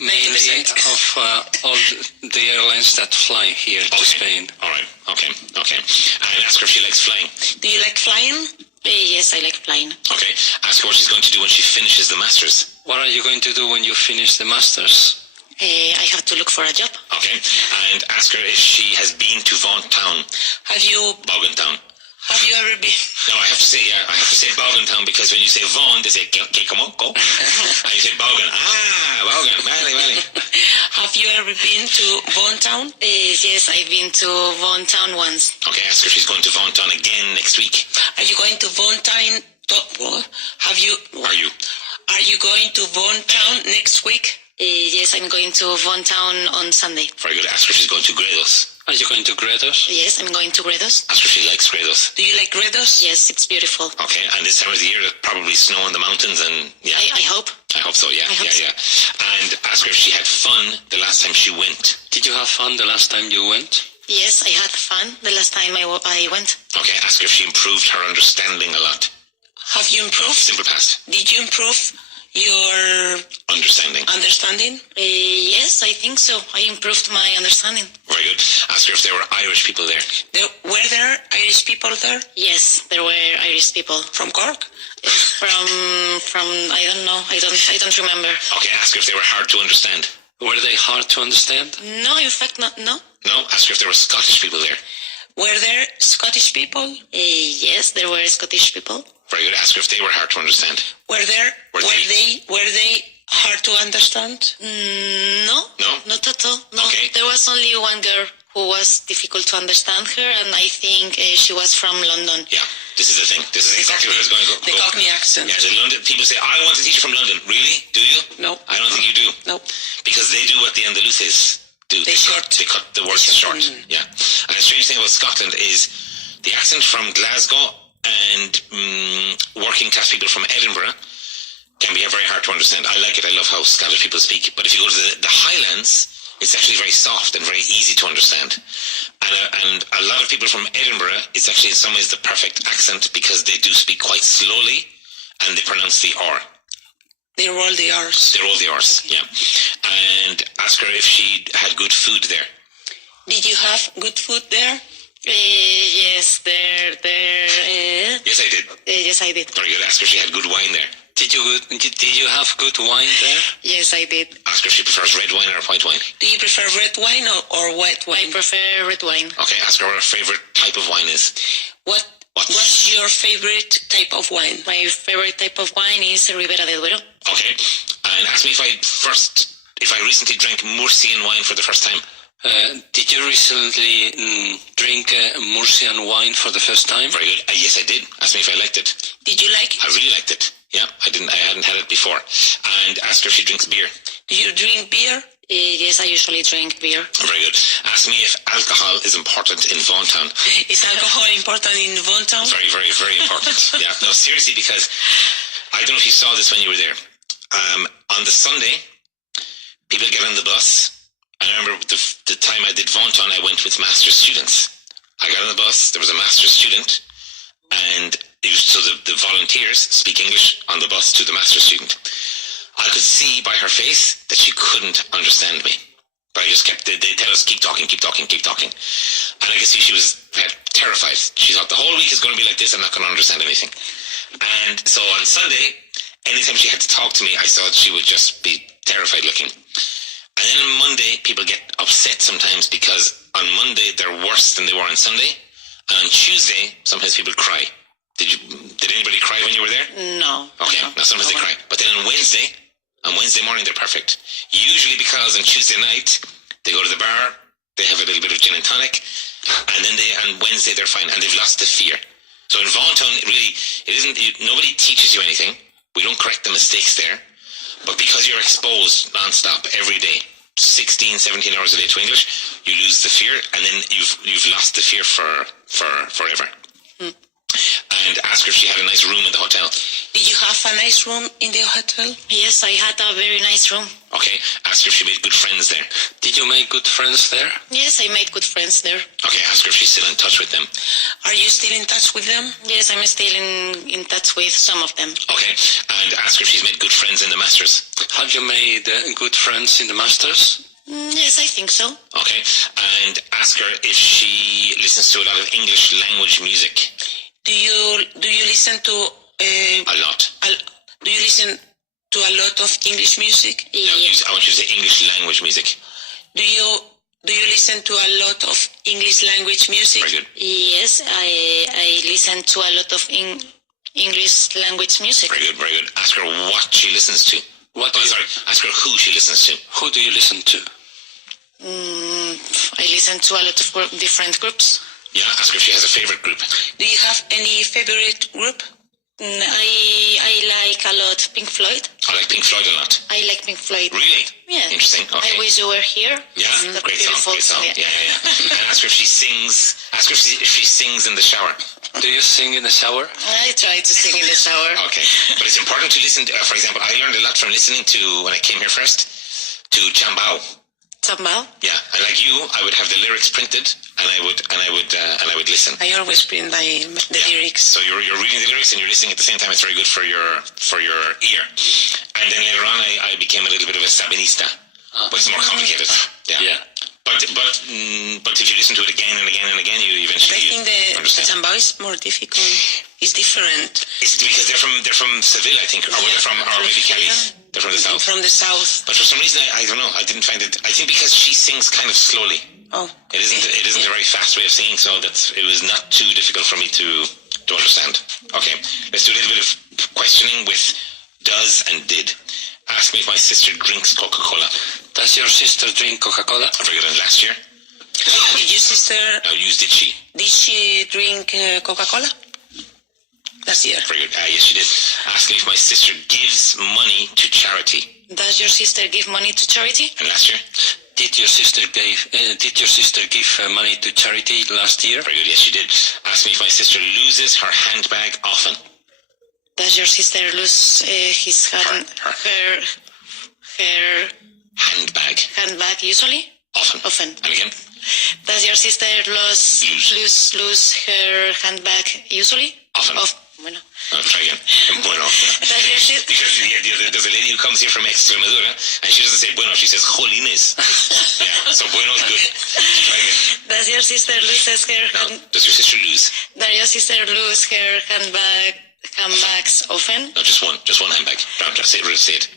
mainly 90%. of all the airlines that fly here to Spain. All right. Okay. And ask her if she likes flying. Do you like flying? Yes, I like flying. Okay. Ask her what she's going to do when she finishes the Masters. What are you going to do when you finish the Masters? I have to look for a job. Okay. And ask her if she has been to Vaughan Town. Have you ever been? No, I have to say Vaughan Town, because when you say Vaughan, they say, okay, come on, go. And you say Vaughan. Vaughan. Vale. Have you ever been to Vaughan Town? Yes, I've been to Vaughan Town once. Okay, ask her if she's going to Vaughan Town again next week. Are you going to Vaughan Town? Are you going to Vaughan Town next week? Yes, I'm going to Vaughan Town on Sunday. Very good. Ask her if she's going to Gredos. Are you going to Gredos? Yes, I'm going to Gredos. Ask her if she likes Gredos. Do you like Gredos? Yes, it's beautiful. Okay, and this time of the year, there's probably snow in the mountains, and yeah. I hope. I hope so, yeah. I hope so. And ask her if she had fun the last time she went. Did you have fun the last time you went? Yes, I had fun the last time I went. Okay, ask her if she improved her understanding a lot. Have you improved? Simple past. Did you improve your understanding? Yes, I think so. I improved my understanding. Very good. Ask her if there were Irish people there. Were there Irish people there? Yes, there were Irish people. From Cork? From I don't know. I don't remember. Okay, ask her if they were hard to understand. Were they hard to understand? No, in fact, no. No? Ask her if there were Scottish people there. Were there Scottish people? Yes, there were Scottish people. Very good. Ask her if they were hard to understand. Were they hard to understand? No, No? not at all. No, Okay. There was only one girl who was difficult to understand her, and I think she was from London. Yeah, this is the thing. This is exactly where I was going to go. The Cockney accent. Yeah, the London people say, I want a teacher from London. Really? Do you? No. I don't think you do. No. Because they do what the Andalusis do. They cut the words short. Mm. Yeah. And the strange thing about Scotland is the accent from Glasgow and working class people from Edinburgh can be very hard to understand. I like it. I love how Scottish people speak. But if you go to the Highlands, It's actually very soft and very easy to understand. And a lot of people from Edinburgh, it's actually in some ways the perfect accent because they do speak quite slowly and they pronounce the R. They roll the R's. They roll the R's, yeah. And ask her if she had good food there. Did you have good food there? Yes, there. Yes, I did. Yes, I did. Very good. Ask her if she had good wine there. Did you have good wine there? Yes, I did. Ask her if she prefers red wine or white wine. Do you prefer red wine or white I wine? prefer red wine. Okay, ask her what her favourite type of wine is. What's your favorite type of wine? My favorite type of wine is Ribera del Duero. Okay, and ask me if I recently drank Murcian wine for the first time. Did you recently drink Murcian wine for the first time? Very good. Yes, I did. Ask me if I liked it. Did you like it? I really liked it. Yeah, I hadn't had it before. And ask her if she drinks beer. Do you drink beer? Yes, I usually drink beer. Very good. Ask me if alcohol is important in Vaughantown. Is alcohol important in Vaughantown? Very, very, very important. Yeah. No, seriously, because I don't know if you saw this when you were there. On the Sunday, people get on the bus. I remember the time I did Vaughantown, I went with master's students. I got on the bus, there was a master's student, and so the volunteers speak English on the bus to the master's student. I could see by her face that she couldn't understand me. But I just they tell us, keep talking. And I could see she was terrified. She thought the whole week is going to be like this, I'm not going to understand anything. And so on Sunday, anytime she had to talk to me, I saw that she would just be terrified looking. And then on Monday, people get upset sometimes because on Monday they're worse than they were on Sunday. And on Tuesday, sometimes people cry. Did anybody cry when you were there? No. Okay, now sometimes they cry. But then on Wednesday morning they're perfect. Usually because on Tuesday night, they go to the bar, they have a little bit of gin and tonic, and then on Wednesday they're fine, and they've lost the fear. So in Vaughantown, nobody teaches you anything. We don't correct the mistakes there. But because you're exposed non-stop every day, 16, 17 hours a day to English, you lose the fear, and then you've lost the fear for forever. And ask her if she had a nice room in the hotel. Did you have a nice room in the hotel? Yes, I had a very nice room. Okay, ask her if she made good friends there. Did you make good friends there? Yes, I made good friends there. Okay, ask her if she's still in touch with them. Are you still in touch with them? Yes, I'm still in touch with some of them. Okay, and ask her if she's made good friends in the Masters. Have you made good friends in the Masters? Yes, I think so. Okay, and ask her if she listens to a lot of English language music. Do you listen to A lot. do you listen to a lot of English music? Yes. I want you to say English language music. Do you listen to a lot of English language music? Very good. Yes, I listen to a lot of English language music. Very good, very good. Ask her what she listens to. Ask her who she listens to. Who do you listen to? I listen to a lot of different groups. Yeah, ask her if she has a favorite group. Do you have any favorite group? I like a lot Pink Floyd. I like Pink Floyd a lot. I like Pink Floyd. Really? Yeah. Interesting. Okay. I Wish You Were Here. Yeah, It's a great beautiful song. Yeah. Yeah. And ask her if she sings. Ask her if she sings in the shower. Do you sing in the shower? I try to sing in the shower. Okay, but it's important to listen to, for example, I learned a lot from listening to, when I came here first, to Chambao. Sambal? Yeah, and like you, I would have the lyrics printed, and I would listen. I always print the lyrics. So you're reading the lyrics and you're listening at the same time. It's very good for your ear. And then later on, I became a little bit of a sabinista, but it's more complicated. Yeah. But if you listen to it again and again and again, you eventually I think the understand. Chambao is more difficult. It's different. It's because they're from Seville, I think, or they're from maybe Cali. They're from the south. From the south. But for some reason, I don't know. I didn't find it. I think because she sings kind of slowly. Oh. It isn't a very fast way of singing, so it was not too difficult for me to understand. Okay, let's do a little bit of questioning with does and did. Ask me if my sister drinks Coca-Cola. Does your sister drink Coca-Cola? Very good. And last year? Did your sister? No, did she? Did she drink Coca-Cola? Last year. Very good. Yes, she did. Ask me if my sister gives money to charity. Does your sister give money to charity? And last year? Did your sister give money to charity last year? Very good. Yes, she did. Ask me if my sister loses her handbag often. Does your sister lose her Handbag. Handbag usually? Often. Often. And again? Does your sister lose her handbag usually? Often. Bueno. I'll try again. Bueno. Does your sister... Because there's a lady who comes here from Extremadura and she doesn't say bueno, she says jolines. Yeah, so bueno is good. Try again. Does your sister lose her Does your sister lose? Does your sister lose her handbags often? No, just one handbag. Say it.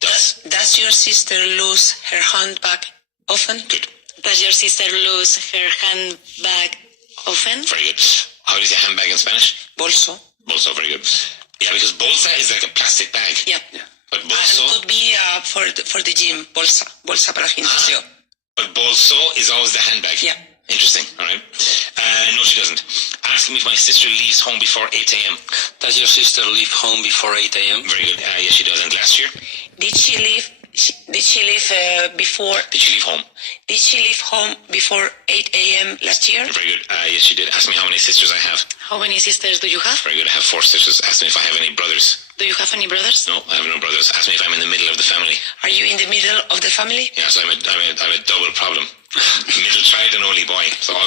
Does your sister lose her handbag often? Good. Does your sister lose her handbag often? Very good. How do you say handbag in Spanish? Bolso. Bolso, very good. Yeah, because bolsa is like a plastic bag. Yeah. But And bolso... could be for the gym. Bolsa para el gimnasio. But bolso is always the handbag. Yeah. Interesting, alright. No, she doesn't. Ask me if my sister leaves home before 8 a.m. Does your sister leave home before 8 a.m.? Very good. Yes, she does. And last year? Did she leave before? Did she leave home? Did she leave home before 8 a.m. last year? Very good. Yes, she did. Ask me how many sisters I have. How many sisters do you have? Very good. I have 4 sisters. Ask me if I have any brothers. Do you have any brothers? No, I have no brothers. Ask me if I'm in the middle of the family. Are you in the middle of the family? Yeah, so I'm a double problem. Middle child and only boy. So all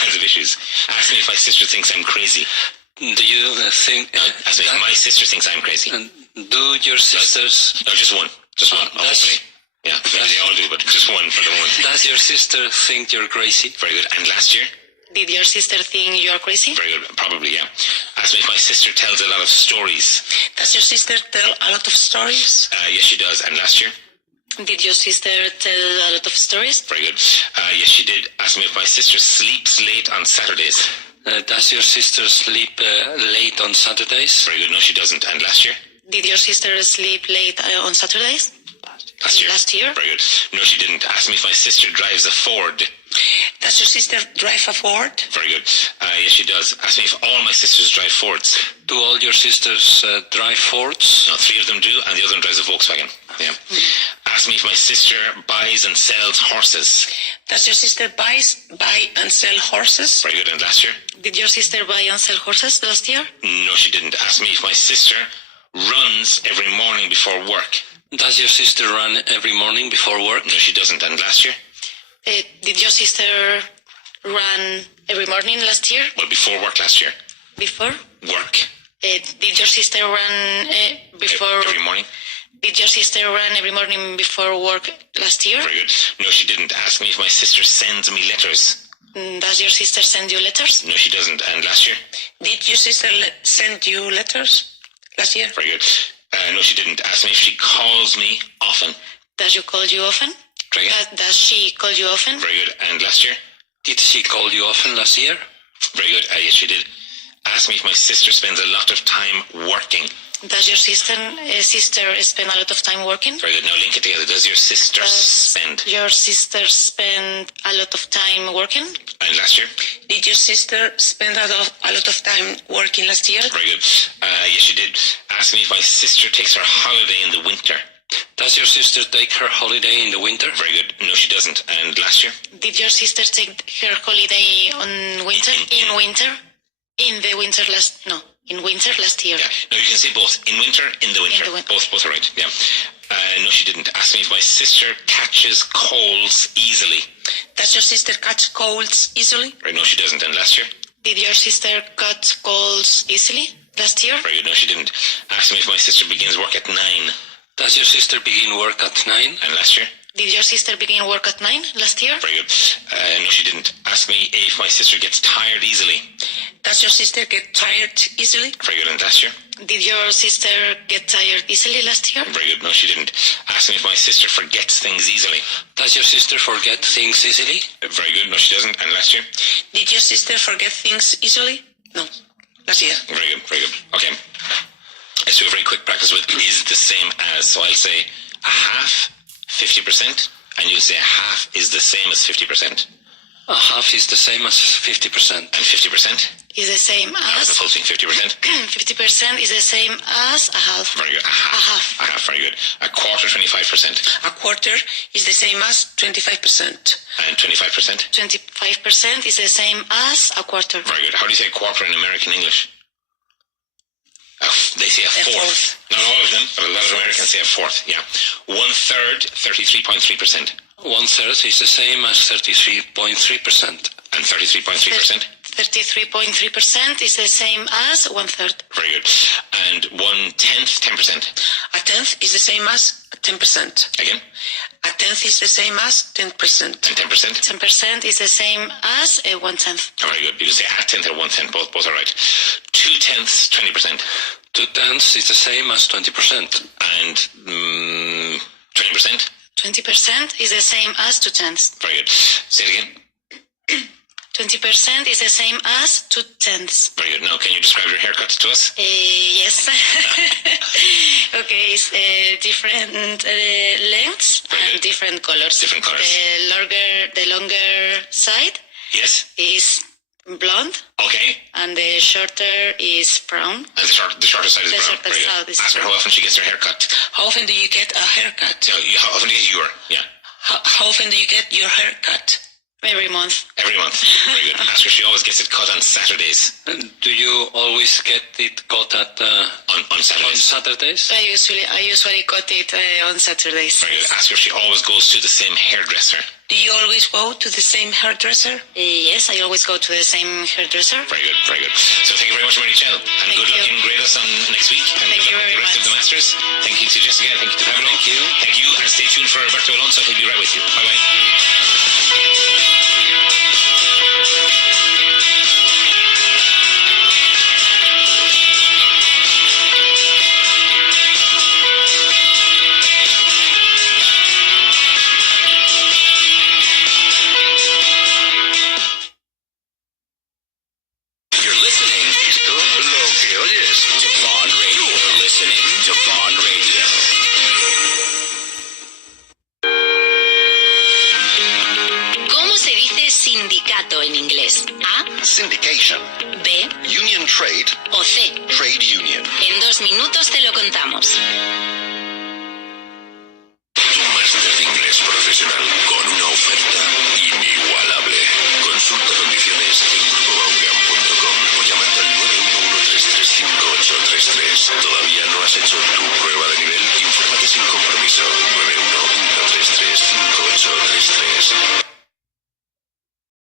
kinds of issues. Ask me if my sister thinks I'm crazy. Do you think... Ask me if my sister thinks I'm crazy. Do your sisters... No, just one. Just one, hopefully. Yeah, maybe they all do, but just one for the moment. Does your sister think you're crazy? Very good. And last year? Did your sister think you are crazy? Very good. Probably, yeah. Ask me if my sister tells a lot of stories. Does your sister tell a lot of stories? Yes, she does. And last year? Did your sister tell a lot of stories? Very good. Yes, she did. Ask me if my sister sleeps late on Saturdays. Does your sister sleep late on Saturdays? Very good. No, she doesn't. And last year? Did your sister sleep late on Saturdays? Last year? Very good. No, she didn't. Ask me if my sister drives a Ford. Does your sister drive a Ford? Very good. Yes, she does. Ask me if all my sisters drive Fords. Do all your sisters drive Fords? No, 3 of them do, and the other one drives a Volkswagen. Yeah. Ask me if my sister buys and sells horses. Does your sister buy and sell horses? Very good. And last year? Did your sister buy and sell horses last year? No, she didn't. Ask me if my sister runs every morning before work. Does your sister run every morning before work? No, she doesn't. And last year? Did your sister run every morning last year? Well, before work last year. Before? Work. Did your sister run before... Every morning? Did your sister run every morning before work last year? Very good. No, she didn't. Ask me if my sister sends me letters. Does your sister send you letters? No, she doesn't. And last year? Did your sister send you letters last year? Very good. No, she didn't. Ask me if she calls me often. Does she call you often? Try again. Does she call you often? Very good. And last year? Did she call you often last year? Very good. Yes, she did. Ask me if my sister spends a lot of time working. Does your sister spend a lot of time working? Very good. Now link it together. Does your sister spend? Your sister spend a lot of time working? And last year? Did your sister spend a lot of time working last year? Very good. Yes, she did. Ask me if my sister takes her holiday in the winter. Does your sister take her holiday in the winter? Very good. No, she doesn't. And last year? Did your sister take her holiday on winter? In winter? In the winter last... No. In winter last year. Yeah. No, you can say both. In winter, in the winter. Both are right. Yeah. No, she didn't. Ask me if my sister catches colds easily. Does your sister catch colds easily? Right. No, she doesn't. And last year? Did your sister catch colds easily last year? Very good. No, she didn't. Ask me if my sister begins work at 9. Does your sister begin work at 9? And last year? Did your sister begin work at 9 last year? Very good. No, she didn't. Ask me if my sister gets tired easily. Does your sister get tired easily? Very good. And last year? Did your sister get tired easily last year? Very good. No, she didn't. Ask me if my sister forgets things easily. Does your sister forget things easily? Very good. No, she doesn't. And last year? Did your sister forget things easily? No. Last year. Very good. Very good. Okay. Let's do a very quick practice with is the same as. So I'll say a half, 50%, and you'll say a half is the same as 50%. A half is the same as 50%. And 50%? Is the same as... The full thing, 50%? 50% is the same as a half. Very good. A half. A half, very good. A quarter, 25%. A quarter is the same as 25%. And 25%? 25% is the same as a quarter. Very good. How do you say quarter in American English? They say a fourth. Not all of them, but a lot of Americans say a fourth, yeah. 1/3, 33.3%. 1/3 is the same as 33.3%. And 33.3%? 33.3% is the same as 1/3. Very good. And 1/10, 10%. A tenth is the same as 10%. Again? A tenth is the same as 10%. And 10%? 10% is the same as 1/10. Oh, very good. You can say a tenth or 1/10, both are right. 2/10, 20%. 2/10 is the same as 20%. And 20%? 20% is the same as 2/10. Very good. Say it again. 20% is the same as 2/10. Very good. Now, can you describe your haircut to us? Yes. Okay, it's different lengths and different colors. Different colors. The longer side Yes. is blonde, Okay. and the shorter is brown. And the shorter side is The brown. shorter Very side good. is Ask her brown. how often she gets her haircut. How often do you get a haircut? No, how often do you get your? Yeah. How often do you get your haircut? Every month. Every month. Very good. Ask her she always gets it cut on Saturdays. And do you always get it cut at On Saturdays. Saturdays? I usually cut it on Saturdays. Very good. Ask her if she always goes to the same hairdresser. Do you always go to the same hairdresser? Yes, I always go to the same hairdresser. Very good, very good. So thank you very much, Mary Chell. And Thank good luck you. in Grados on next week. And Thank good you luck with very the rest of much. the Masters. Thank you to Jessica. Thank you to Pamela. Thank you. Thank you. And stay tuned for Roberto Alonso. He'll be right with you. Bye-bye. You're listening to lo que oyes. Japan Radio. You're listening to Japan Radio. ¿Cómo se dice sindicato en inglés? ¿A, Syndication. B Union trade. o C? Trade union. En 2 minutos te lo contamos. Tu máster de inglés profesional con una oferta inigualable. Consulta condiciones en grupobaungan.com o llamando al 911-335-833. ¿Todavía no has hecho tu prueba de nivel? Infórmate sin compromiso